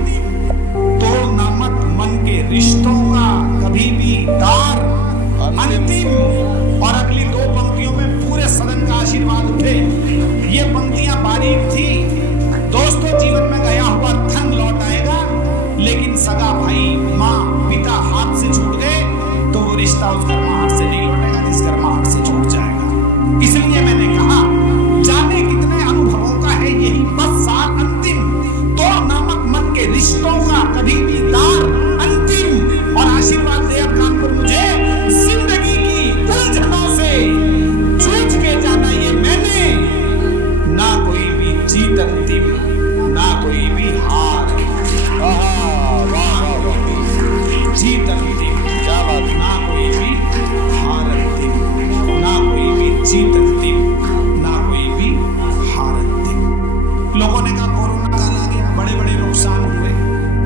तोड़ना मत मन के रिश्तों का कभी भी तार अंतिम। और अगली 2 पंक्तियों में पूरे सदन का आशीर्वाद उठे। ये पंक्तियां बारीक थी दोस्तों। जीवन में गया हुआ धन लौट आएगा, लेकिन सगा भाई माँ पिता हाथ से छूट गए तो वो रिश्ता उस गर्माहट से नहीं लौटेगा जिस गर्माहट से छूट जाएगा। इसलिए मैंने कहा जाने कितने अनुभवों का है यही बस सार अंतिम, तोड़ नामक मन के रिश्तों का कभी भी तार अंतिम। और आशीर्वाद दे अब कानपुर मुझे, जिंदगी की उलझनों से जूझ के जाना ये मैंने, ना कोई भी जीत अंतिम ना कोई भी हार। जीत अंतिम, क्या बात, ना कोई भी हार अंतिम, ना कोई भी जीत अंतिम, ना कोई भी हार अंतिम। लोगों ने कहा कोरोना काल आ गया, बड़े बड़े नुकसान हुए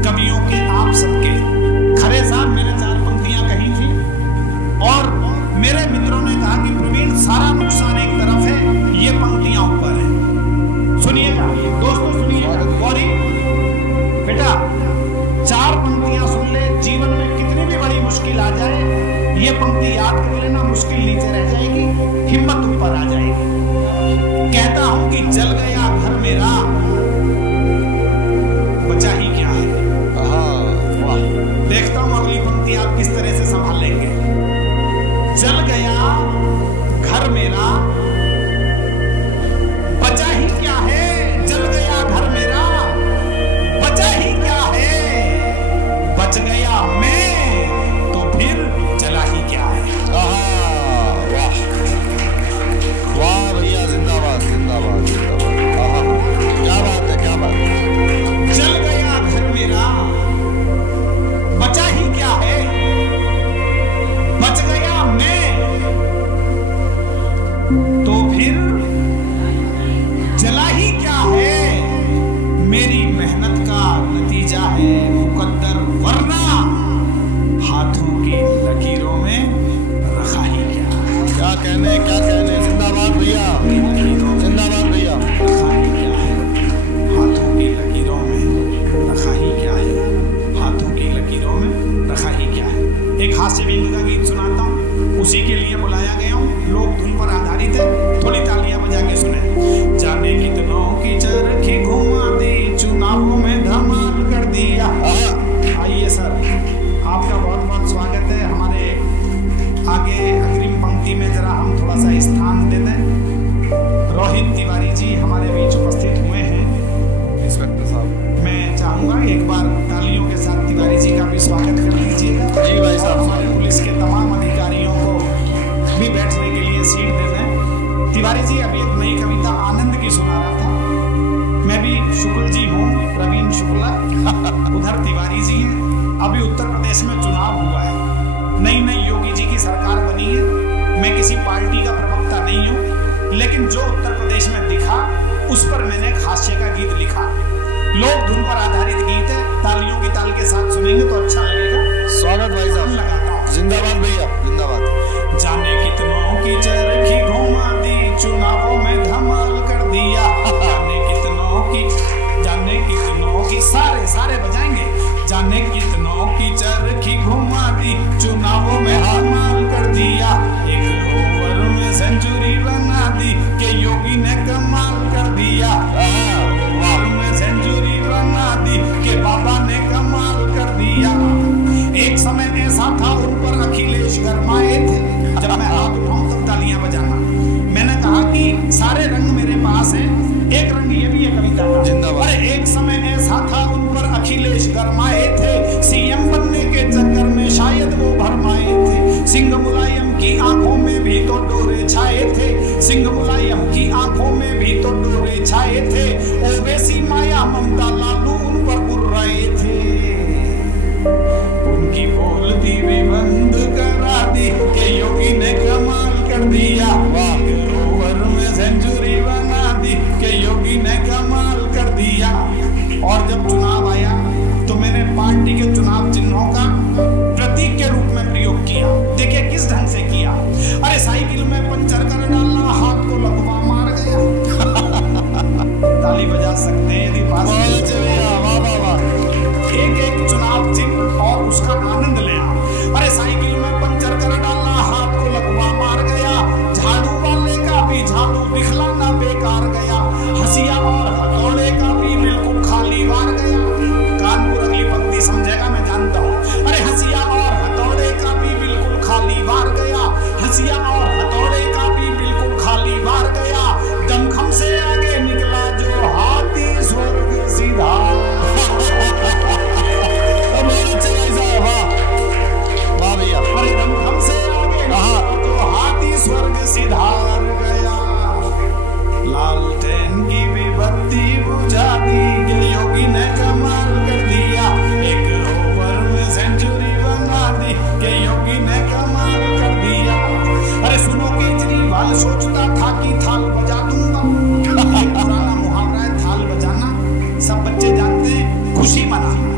कवियों के, आप सबके। खरे साहब मैंने 4 पंक्तियां कही थी और मेरे मित्रों ने कहा कि प्रवीण सारा नुकसान एक तरफ है, ये पंक्तियां ऊपर है। सुनिएगा दोस्तों, सुनिएगा गौरी बेटा, 4 पंक्तियां सुन ले। जीवन में कितनी भी बड़ी मुश्किल आ जाए ये पंक्ति याद कर लेना, मुश्किल नीचे रह जाएगी, हिम्मत ऊपर आ जाएगी। कहता हूं कि जल गया घर मेरा, बचा ही क्या है। देखता हूं अगली पंक्ति आप किस तरह से संभालेंगे। जल गया घर मेरा, बचा ही क्या है। जल गया घर मेरा, बचा ही क्या है। बच गया मैं तो फिर जला ही क्या है। वाह वाह भैया, जिंदाबाद जिंदाबाद जिंदाबाद। क्या शुक्ल जी हूँ, प्रवीण शुक्ला, उधर तिवारी जी हैं। अभी उत्तर प्रदेश में चुनाव हुआ है, नई नई योगी जी की सरकार बनी है। मैं किसी पार्टी का प्रवक्ता नहीं हूँ, लेकिन जो उत्तर प्रदेश में दिखा उस पर मैंने एक हास्य का गीत लिखा। लोक धुन पर आधारित गीत है, तालियों की ताल के साथ सुनेंगे तो अच्छा लगेगा। स्वागत भाई साहब, लगाता हूँ। जिंदाबाद भैया, जिंदाबाद। जाने कितनों की चरखी घुमा दी, चुनावों में धमाल कर दिया। जाने कितनों की सारे बजाएंगे। जाने कितनों की चरखी घुमा दी, चुनावों में धमाल कर दिया। एक ओवर में सेंचुरी बना दी, के योगी ने कमाल कर दिया। ओवर में सेंचुरी बना दी, के बाबा ने कमाल कर दिया। एक समय ऐसा था उन पर अखिलेश गरमाए थे, जब मैं हाथ उठाऊं तब तालियां बजाना। मैंने कहा कि सारे रंग मेरे पास हैं, एक रंग ये भी है कविता का। जिंदाबाद। अरे एक समय ऐसा था उन पर अखिलेश गरमाए थे, सीएम बनने के चक्कर में शायद वो भरमाए थे। सिंह मुलायम की आंखों में भी तो डोरे छाए थे, सिंह मुलायम की आंखों में भी तो डोरे छाए थे। ओवैसी माया ममता लालू उन पर गुर्राए थे, उनकी बोलती भी बंद करा दी, के योगी ने कमाल कर दिया। ओवर में सेंचुरी बना दी, के योगी ने कमाल कर दिया। और जब चुनाव आया तो मैंने पार्टी के चुनाव चिन्हों का प्रतीक के रूप में प्रयोग किया। देखिए किस ढंग से किया। अरे साइकिल में पंचर कर डाला, हाथ को लकवा मार गया। ताली बजा सकते हैं यदि पास एक एक चुनाव चिन्ह और उसका आनंद ले आओ। अरे साइकिल में पंचर कर डाला, हाथ को लकवा मार गया। झाड़ू वाले का भी झाड़ू दिखलाना बेकार गया, हंसिया और हथौड़े का भी बिल्कुल खाली वार गया। कानपुर अगली पंक्ति समझेगा, मैं जानता हूँ। अरे हंसिया और हथौड़े का भी बिल्कुल खाली वार गया, हंसिया और हथौड़े का भी बिल्कुल खाली वार गया। दमखम से आगे निकला जो हाथी स्वर्ग सीधा। स्वर्ग सिधार गया, लालटेन की भी बत्ती बुझा दी, के योगी ने कमाल कर दिया। एक ओवर में सेंचुरी बना दी, के योगी ने कमाल कर दिया। अरे सुनो केजरीवाल सोचता था कि थाल बजा दूंगा। एक पुराना मुहावरा है थाल बजाना, सब बच्चे जानते हैं, खुशी मनाना।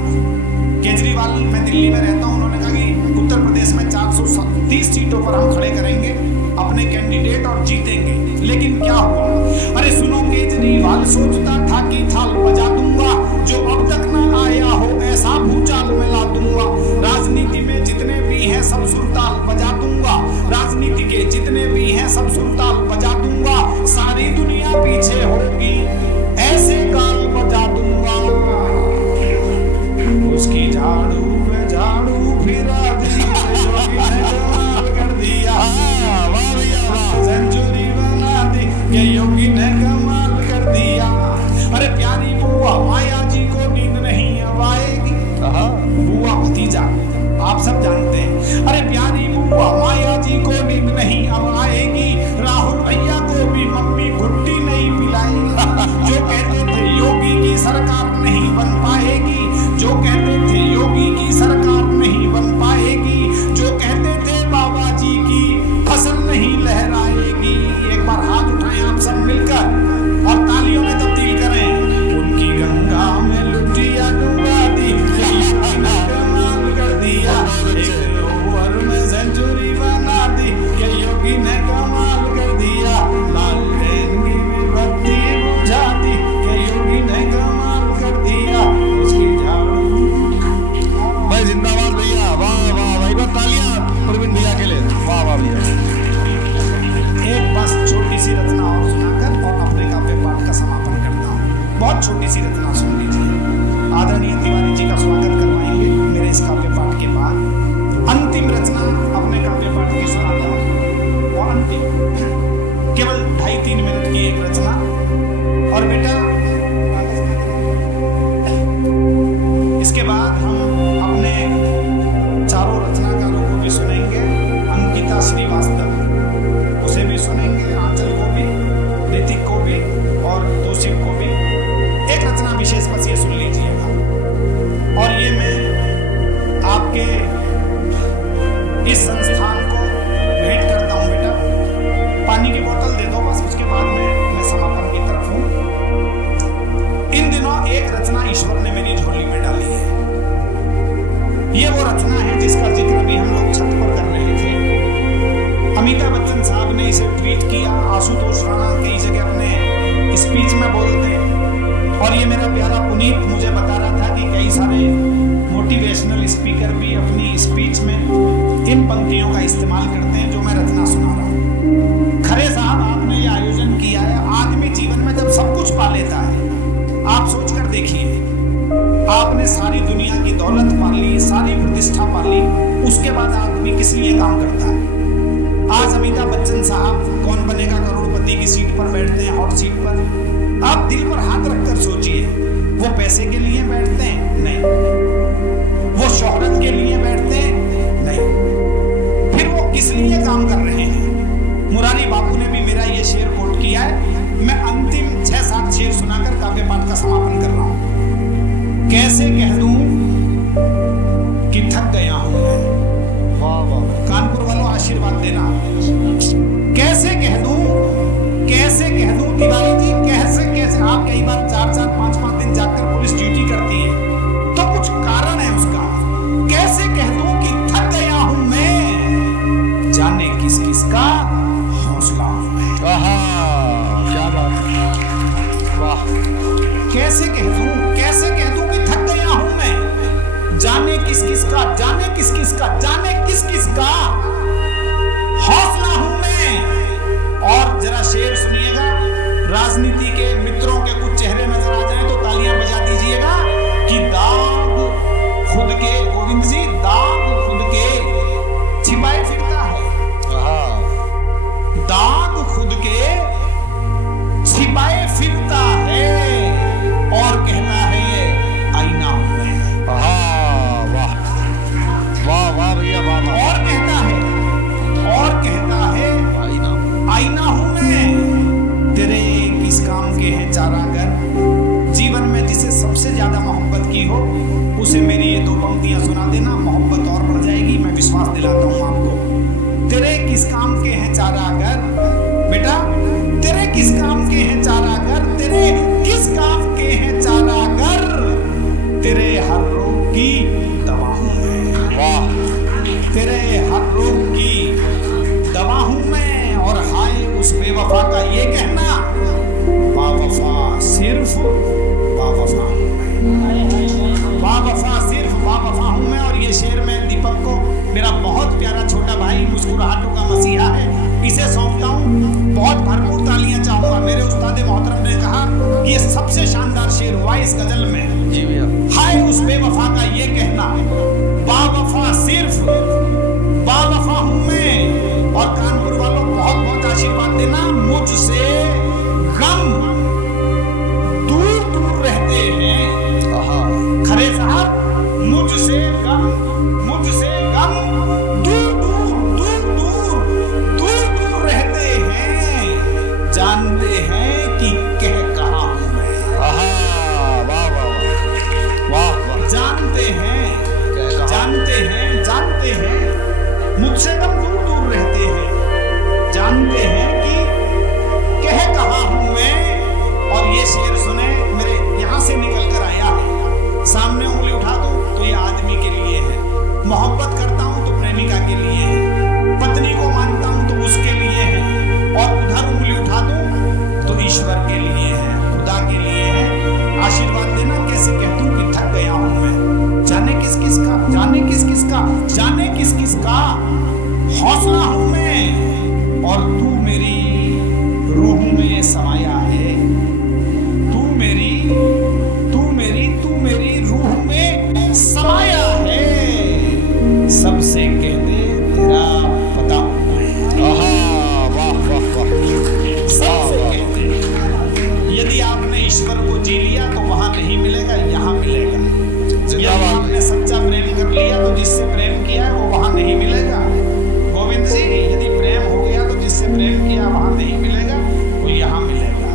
केजरीवाल, मैं दिल्ली में रहता हूँ, उन्होंने कहा कि उत्तर प्रदेश में 430 सीटों पर हम खड़े करेंगे अपने कैंडिडेट और जीतेंगे। लेकिन क्या हुआ? अरे सुनो केजरीवाल सोचता था कि थाल बजा दूंगा, जो अब तक ना आया हो ऐसा भूचाल में ला दूंगा। राजनीति में जितने भी हैं सब सुरताल बजा दूंगा, राजनीति के जितने भी हैं सब सुरताल बजा दूंगा। सारी दुनिया पीछे होगी ऐसे गाल बजा दूंगा। उसकी झाड़ू पे झाड़ू फिरा दी, कमाल कर दिया। सेंचुरी बना दी, के योगी ने कमाल कर दिया। अरे प्यारी विशेष बस ये सुन लीजिएगा। और ये मैं आपके इस संस्थान को भेंट करता हूं बेटा। पानी की बोतल दे दो बस, उसके बाद मैं समापन की तरफ हूं। इन दिनों एक रचना ईश्वर ने मेरी झोली में डाली है। ये वो रचना है जिसका जिक्र अभी हम लोग छत पर कर रहे थे। अमिताभ बच्चन साहब ने इसे ट्वीट किया, आशुतोष राणा कई जगह अपने स्पीच में बोलते, और ये मेरा प्यारा पुनीत मुझे बता रहा था कि कई सारे मोटिवेशनल स्पीकर भी अपनी स्पीच में इन पंक्तियों का इस्तेमाल करते हैं जो मैं रचना सुना रहा हूं। खरे साहब, आपने ये आयोजन किया है। आदमी जीवन में जब सब कुछ पा लेता है, आप सोचकर देखिए, आपने सारी दुनिया की दौलत पा ली, सारी प्रतिष्ठा पा ली, उसके बाद आदमी किस लिए काम करता है? आज अमिताभ बच्चन साहब कौन बनेगा करोड़पति की सीट पर बैठते हैं, हॉट सीट पर। आप दिल पर हाथ रखकर सोचिए, वो पैसे के लिए बैठते हैं? नहीं। वो शोहरत के लिए बैठते हैं? नहीं। फिर वो किस लिए काम कर रहे हैं? मुरारी बापू ने भी मेरा ये शेर कोट किया है। मैं अंतिम 6-7 शेर सुनाकर काव्य पाठ का समापन कर रहा हूं। कैसे कह दूं कि थक गया हूं मैं। वाह वाह, कानपुर वालों आशीर्वाद देना। कैसे कह दूं तिवारी जी, कैसे आप कई बार 4-4, 5-5 दिन जाकर पुलिस ड्यूटी करती है, तो कुछ कारण है उसका। कैसे कह दूं कि थक गया हूं मैं, जाने किस किस का हौसला हूं मैं। क्या बात है, वाह। कैसे कह दूं कि थक गया हूं मैं, जाने किस किस का हौसला हूं मैं। और जरा शेर सुनिएगा, राजनीति के मित्रों के कुछ चेहरे नजर आ जाएं तो तालियां बजा दीजिएगा कि दाग खुद के, गोविंद जी, दाग खुद के छिपाए फिरता है। दाग खुद के छिपाए फिरता है और कहता है आईना हूं मैं। वाह वाह वाह भैया, वाह। और कहता है आईना हूं मैं। तेरे किस काम के हैं चारागर, जीवन में जिसे सबसे ज्यादा मोहब्बत की हो उसे मेरी ये 2 पंक्तियां सुना देना, मोहब्बत और बढ़ जाएगी, मैं विश्वास दिलाता हूं आपको। तेरे किस काम के हैं चारागर, बेटा तेरे किस काम के हैं चारागर, तेरे किस काम के हैं चारागर, तेरे हर रोग की दवा हूं मैं। वाह। तेरे हर रोग की दवा हूं मैं। और हाय उस बेवफा का ये कहना, बावफा सिर्फ बावफा हूं मैं। बावफा सिर्फ बावफा हूं मैं। और ये शेर मैं दीपक को, मेरा बहुत प्यारा छोटा भाई, मुस्कुराहटों का मसीहा है, इसे सौंपता हूं। बहुत भरपूर तालियां चाहूंगा। मेरे उस्ताद मोहतरम ने कहा कि ये सबसे शानदार शेर हुआ इस गजल में। जी भैया। हाय उस बेवफा का ये कहना, बावफा सिर्फ बावफा हूं मैं। और कानपुर वालों बहुत बहुत आशीर्वाद देना। मुझसे गम दूर दूर रहते हैं। खरे साहब, मुझसे गम दूर दूर रहते हैं। जानते हैं कि कह कहा हूं मैं। वाह वाह वाह। जानते हैं मुझसे गम दूर दूर रहते हैं। जानते हैं कि कह कहा हूं मैं। और ये शेर सुने, मेरे यहां से निकल कर आया है। सामने उंगली उठा दूं तो ये आदमी के लिए है, मोहब्बत करता हूं तो प्रेमिका के लिए है, पत्नी को मानता हूं तो उसके लिए है, और उधर उंगली उठा दूं तो ईश्वर के लिए है, खुदा के लिए है। आशीर्वाद देना। कैसे कह दूं कि थक गया हूं मैं, जाने किस किस का हौसला हूं मैं। और तू मेरी रूह में समाया है, तू मेरी रूह में समाया है। सबसे कह दे तेरा पता हूं मैं। वाह वाह वाह। सबसे कह दे। यदि आपने ईश्वर को जी लिया तो वहां नहीं मिलेगा, यहां मिलेगा। यदि आपने सच्चा प्रेम कर लिया तो जिससे प्रेम किया है वो वहां नहीं मिलेगा। गोविंद जी, यदि प्रेम हो गया तो जिससे प्रेम किया वहां नहीं मिलेगा, वो यहां मिलेगा।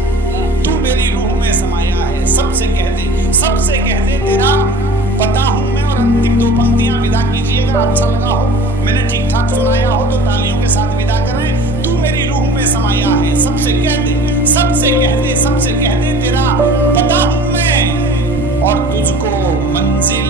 गया, अच्छा लगा हो, मैंने ठीक ठाक सुनाया हो तो तालियों के साथ विदा करें। तू मेरी रूह में समाया है, सबसे कह दे, सबसे कह दे, सबसे कह दे तेरा पता हूं मैं, और तुझको मंजिल